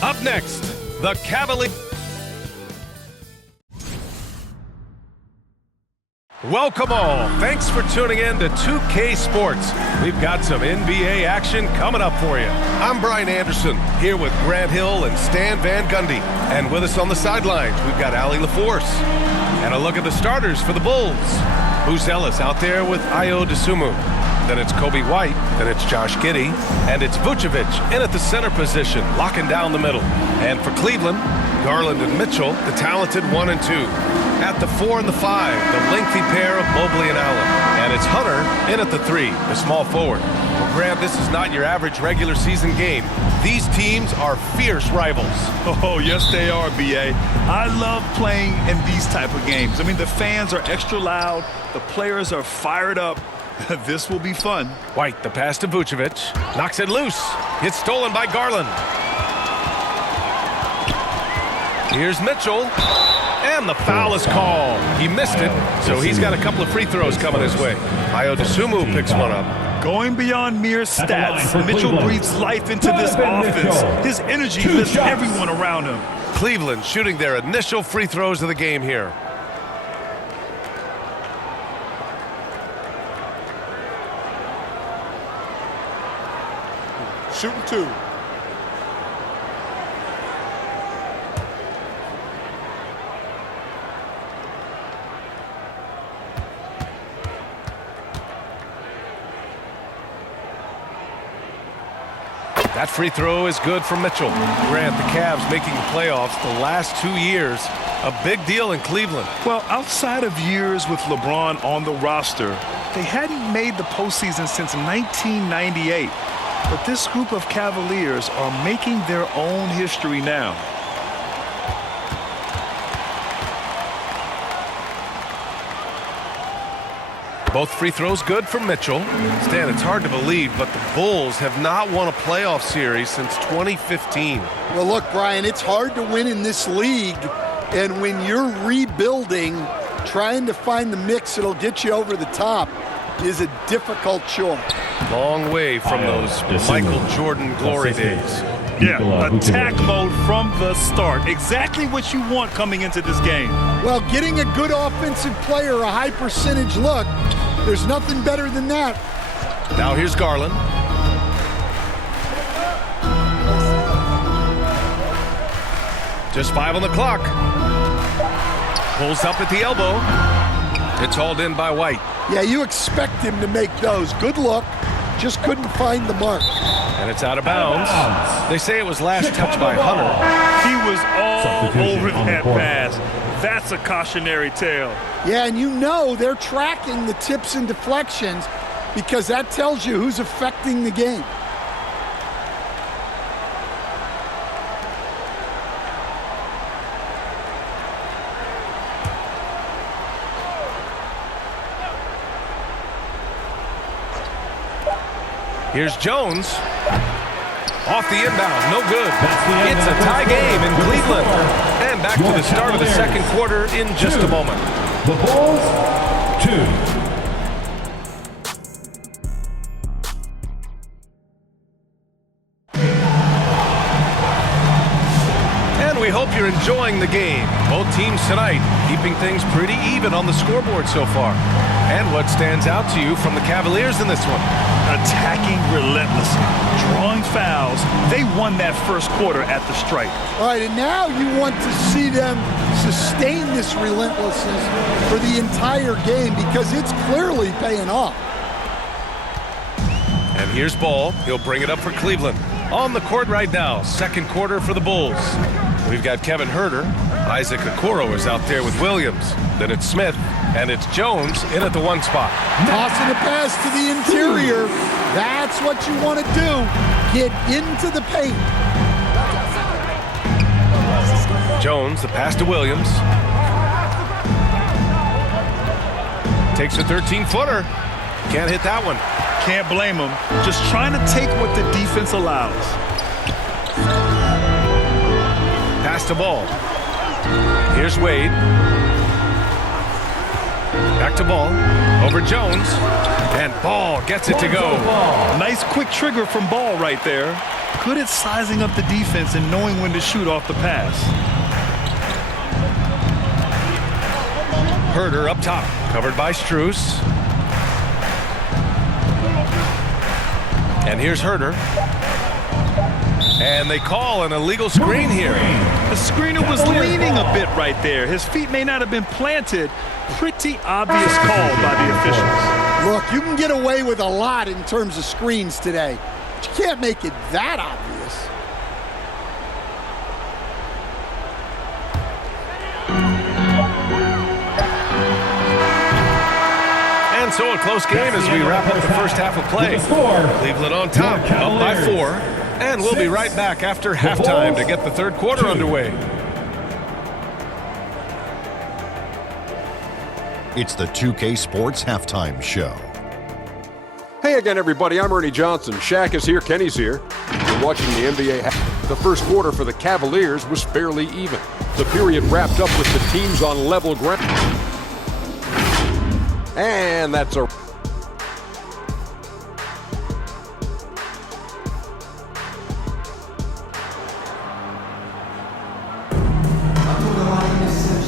Up next, the Cavaliers. Welcome all. Thanks for tuning in to 2K Sports. We've got some NBA action coming up for you. I'm Brian Anderson, here with Grant Hill and Stan Van Gundy. And with us on the sidelines, we've got Allie LaForce. And a look at the starters for the Bulls. Booz Ellis out there with Ayo Dosunmu. Then it's Kobe White, then it's Josh Giddey, and it's Vucevic in at the center position, locking down the middle. And for Cleveland, Garland and Mitchell, the talented 1 and 2. At the 4 and the 5, the lengthy pair of Mobley and Allen. And it's Hunter in at the 3, the small forward. Well, Grant, this is not your average regular season game. These teams are fierce rivals. Oh, yes, they are, B.A. I love playing in these type of games. I mean, the fans are extra loud. The players are fired up. This will be fun. White, the pass to Vucevic. Knocks it loose. It's stolen by Garland. Here's Mitchell. And the foul is called. He missed it, so he's got a couple of free throws coming his way. Ayo Dosunmu picks one up. Going beyond mere stats, Mitchell breathes life into this offense. His energy lifts everyone around him. Cleveland shooting their initial free throws of the game here. Shooting 2. That free throw is good for Mitchell. Grant, the Cavs making the playoffs the last 2 years. A big deal in Cleveland. Well, outside of years with LeBron on the roster, they hadn't made the postseason since 1998. But this group of Cavaliers are making their own history now. Both free throws good for Mitchell. Stan, it's hard to believe, but the Bulls have not won a playoff series since 2015. Well, look, Brian, it's hard to win in this league. And when you're rebuilding, trying to find the mix that'll get you over the top is a difficult chore. Long way from those Michael Jordan glory days. Yeah, attack mode from the start. Exactly what you want coming into this game. Well, getting a good offensive player a high percentage look, there's nothing better than that. Now here's Garland. Just 5 on the clock. Pulls up at the elbow. It's hauled in by White. Yeah, you expect him to make those. Good look. Just couldn't find the mark. And it's out of bounds. They say it was last touched by Hunter. He was all over that pass. That's a cautionary tale. Yeah, and you know they're tracking the tips and deflections because that tells you who's affecting the game. Here's Jones. Off the inbound, no good. It's a tie game in Cleveland. And back to the start of the second quarter in just a moment. The Bulls, 2. We hope you're enjoying the game. Both teams tonight keeping things pretty even on the scoreboard so far. And what stands out to you from the Cavaliers in this one? Attacking relentlessly, drawing fouls. They won that first quarter at the stripe. All right, and now you want to see them sustain this relentlessness for the entire game because it's clearly paying off. And here's Ball. He'll bring it up for Cleveland. On the court right now, second quarter for the Bulls. We've got Kevin Huerter. Isaac Okoro is out there with Williams. Then it's Smith, and it's Jones in at the 1 spot. Tossing a pass to the interior. That's what you want to do. Get into the paint. Jones, the pass to Williams. Takes a 13-footer. Can't hit that one. Can't blame him. Just trying to take what the defense allows. Pass to Ball. Here's Wade. Back to Ball. Over Jones. And Ball gets it to go. Nice quick trigger from Ball right there. Good at sizing up the defense and knowing when to shoot off the pass. Herder up top, covered by Strus. And here's Herder. And they call an illegal screen here. The screener was leaning a bit right there. His feet may not have been planted. Pretty obvious call by the officials. Look, you can get away with a lot in terms of screens today, but you can't make it that obvious. And so a close game as we wrap up the first half of play. Cleveland on top, up by 4. And we'll be right back after halftime to get the third quarter underway. It's the 2K Sports Halftime Show. Hey again, everybody. I'm Ernie Johnson. Shaq is here. Kenny's here. You're watching the NBA. The first quarter for the Cavaliers was fairly even. The period wrapped up with the teams on level ground. And that's a...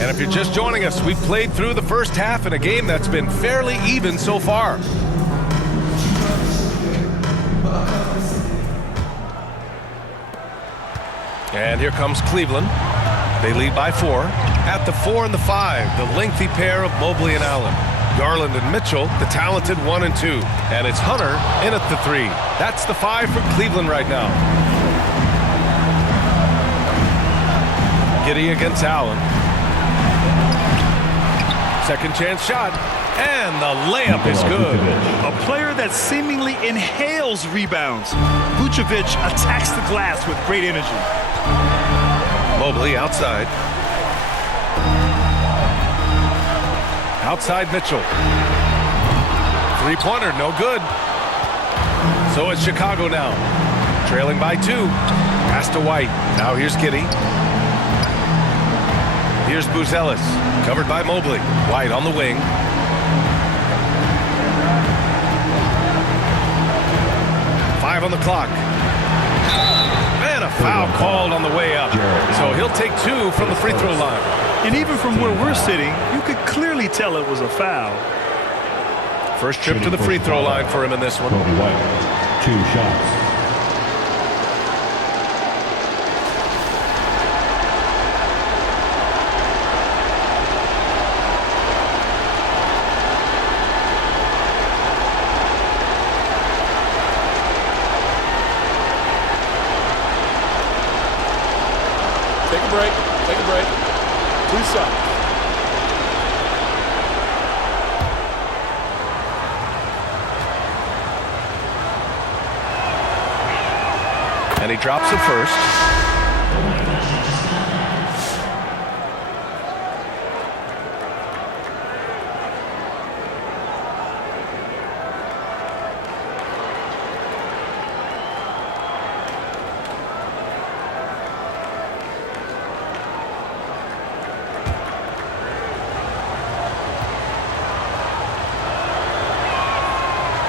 And if you're just joining us, we've played through the first half in a game that's been fairly even so far. And here comes Cleveland. They lead by 4. At the 4 and the 5, the lengthy pair of Mobley and Allen. Garland and Mitchell, the talented 1 and 2. And it's Hunter in at the 3. That's the 5 for Cleveland right now. Giddey against Allen. Second chance shot. And the layup is good. A player that seemingly inhales rebounds. Vucevic attacks the glass with great energy. Mobley outside. Outside Mitchell. Three-pointer, no good. So it's Chicago now. Trailing by 2. Pass to White. Now here's Giddey. Here's Buzelis. Covered by Mobley. White on the wing. Five on the clock. And a foul called on the way up. So he'll take 2 from the free throw line. And even from where we're sitting, you could clearly tell it was a foul. First trip to the free throw line for him in this one. White, 2 shots. Take a break. Take a break. 2 shots. And he drops it first.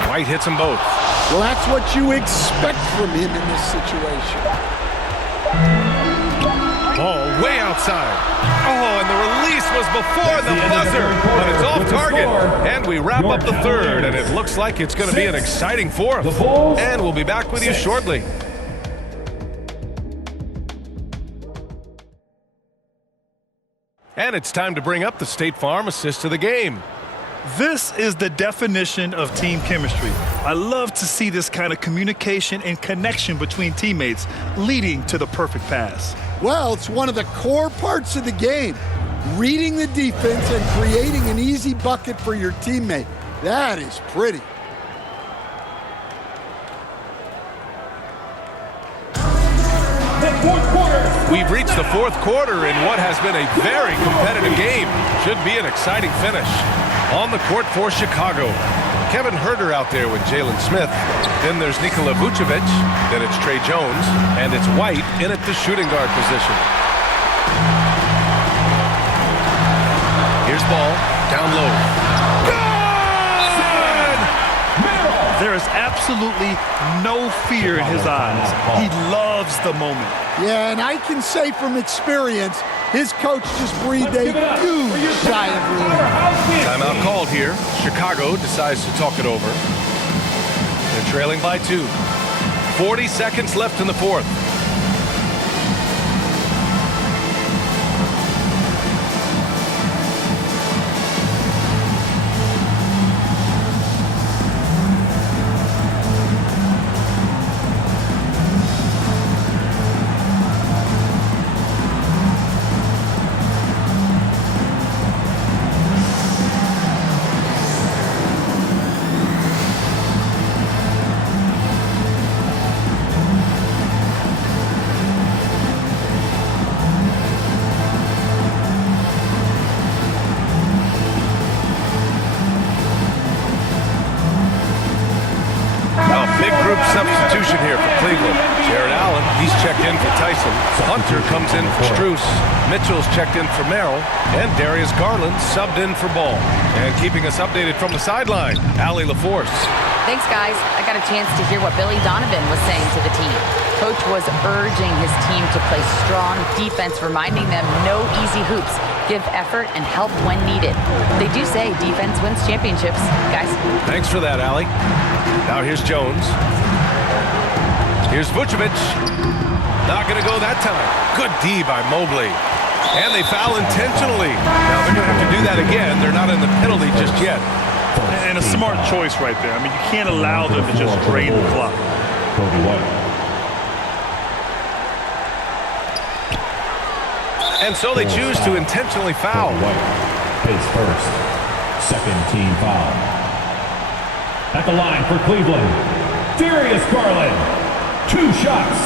White hits them both. Well, that's what you expect from him in this situation. Ball way outside. Oh, and the release was before the buzzer, but it's off target. And we wrap up the third, and it looks like it's going to be an exciting fourth. And we'll be back with you shortly. And it's time to bring up the State Farm assist of the game. This is the definition of team chemistry. I love to see this kind of communication and connection between teammates leading to the perfect pass. Well, it's one of the core parts of the game. Reading the defense and creating an easy bucket for your teammate. That is pretty. We've reached the fourth quarter in what has been a very competitive game. Should be an exciting finish. On the court for Chicago, Kevin Herder out there with Jalen Smith. Then there's Nikola Vucevic. Then it's Trey Jones. And it's White in at the shooting guard position. Here's ball down low. Good! There is absolutely no fear in his eyes. He loves the moment. Yeah, and I can say from experience, his coach just breathed a huge sigh of relief. Timeout called here. Chicago decides to talk it over. They're trailing by 2. 40 seconds left in the fourth. Substitution here for Cleveland. Jarrett Allen, he's checked in for Tyson. Hunter comes in for Strus. Mitchell's checked in for Merrill. And Darius Garland subbed in for Ball. And keeping us updated from the sideline, Allie LaForce. Thanks, guys. I got a chance to hear what Billy Donovan was saying to the team. Coach was urging his team to play strong defense, reminding them no easy hoops. Give effort and help when needed. They do say defense wins championships, guys. Thanks for that, Allie. Now here's Jones. Here's Vucevic. Not going to go that time. Good D by Mobley. And they foul intentionally. Now they're going to have to do that again. They're not in the penalty just yet. And a smart choice right there. I mean, you can't allow them to just drain the clock. And so they choose to intentionally foul. His first, second team foul. At the line for Cleveland, Darius Garland. 2 shots.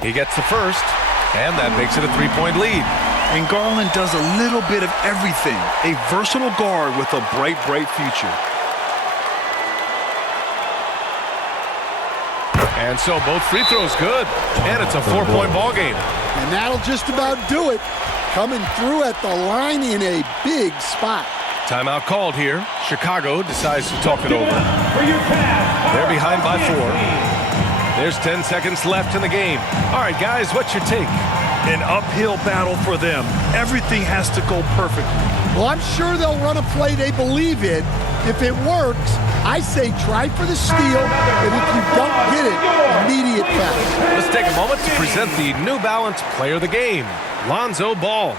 He gets the first, and that makes it a 3-point lead. And Garland does a little bit of everything. A versatile guard with a bright, bright future. And so both free throws good. And it's a 4-point ball game. And that'll just about do it. Coming through at the line in a big spot. Timeout called here. Chicago decides to talk it over. They're behind by 4. There's 10 seconds left in the game. All right, guys, what's your take? An uphill battle for them. Everything has to go perfectly. Well, I'm sure they'll run a play they believe in. If it works, I say try for the steal, and if you don't get it, immediate foul. Let's take a moment to present the New Balance Player of the Game, Lonzo Ball.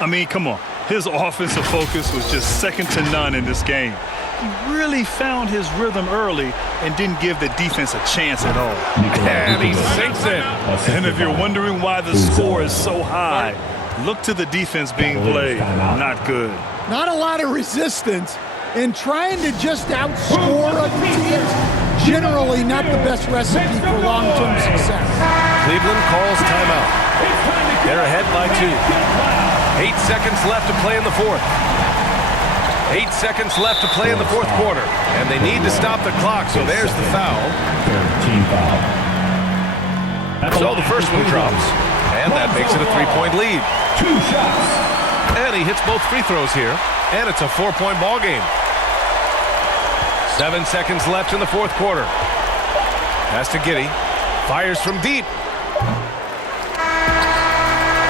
I mean, come on. His offensive focus was just second to none in this game. He really found his rhythm early and didn't give the defense a chance at all. And he sinks it. And if you're wondering why the score is so high, look to the defense being played. Not good. Not a lot of resistance. And trying to just outscore other teams, generally not the best recipe for long-term success. Cleveland calls timeout. They're ahead by 2. 8 seconds left to play in the fourth. 8 seconds left to play in the fourth quarter. And they need to stop the clock, so there's the foul. So the first one drops. And that makes it a 3-point lead. 2 shots. And he hits both free throws here. And it's a 4-point ball game. 7 seconds left in the fourth quarter. Pass to Giddey. Fires from deep.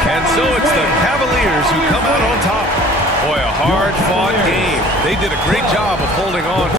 And so it's the Cavaliers who come out on top. Boy, a hard-fought game. They did a great job of holding on.